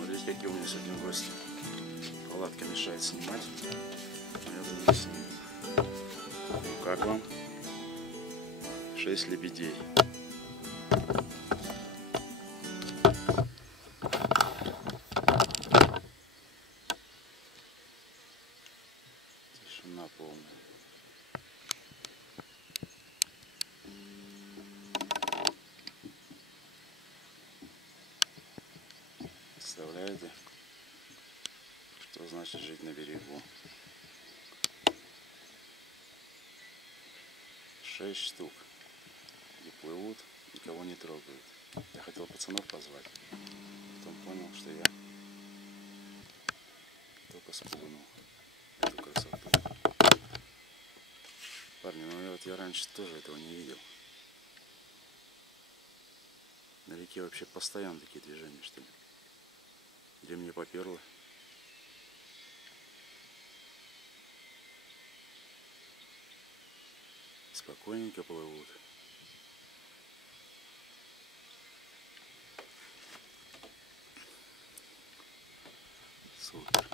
Смотрите, какие у меня сегодня гости. Палатка мешает снимать. Я думаю, не сниму. Ну как вам? 6 лебедей. Тишина полная. Представляете, что значит жить на берегу? 6 штук. И плывут, никого не трогают. Я хотел пацанов позвать. Потом понял, что я только спугнул эту красоту. Парни, ну я раньше тоже этого не видел. На реке вообще постоянно такие движения, что ли? Где мне поперло? Спокойненько плывут. Супер.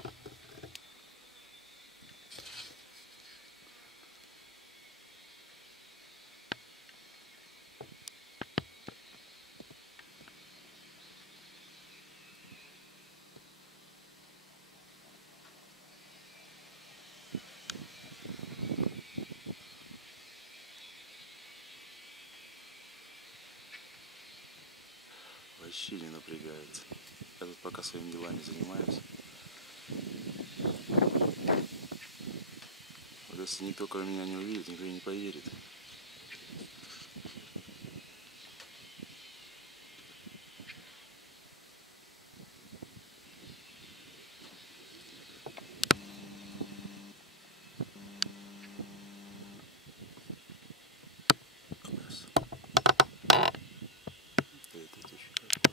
Вообще не напрягается. Я тут пока своими делами занимаюсь. Вот если никто кроме меня не увидит, никто и не поверит. Класс. Это очень аккуратно.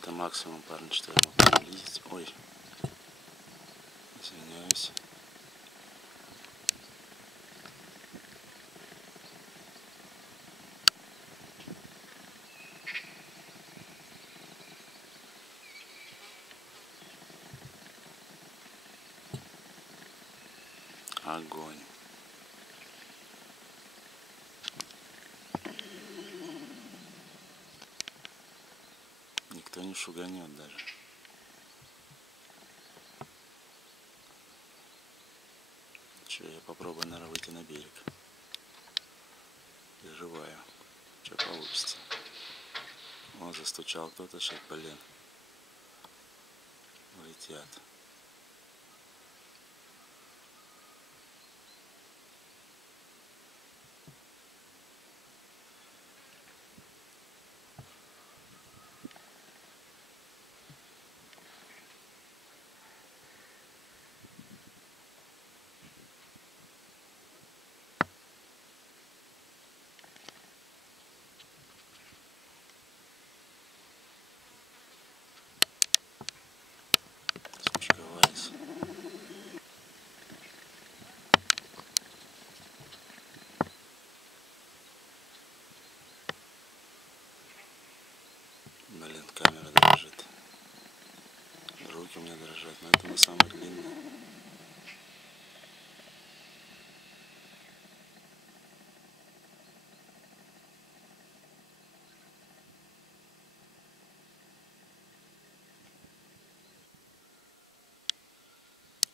Это максимум, парни, что я могу приблизить. Ой, извиняюсь. Огонь. Никто не шуганет даже. Че, я попробую, наверное, выйти на берег. Переживаю. Что получится. Вон застучал кто-то, сейчас, блин. Летят. Спучковались. Блин, камера дрожит. Руки у меня дрожат, но это мы самые длинные.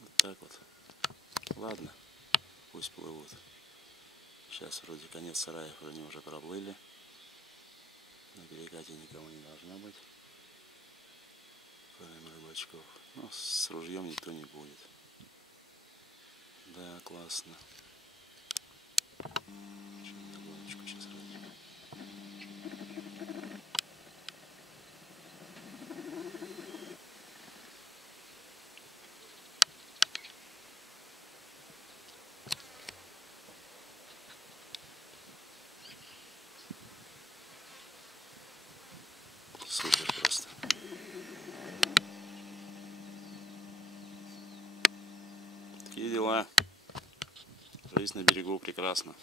Вот так вот. Ладно, пусть плывут. Сейчас вроде конец сараев, они уже проплыли. На перекате никого не должно быть. Кроме рыбачков. Ну, с ружьем никто не будет. Да, классно. Догоночку сейчас ради. дела. Жизнь на берегу прекрасна.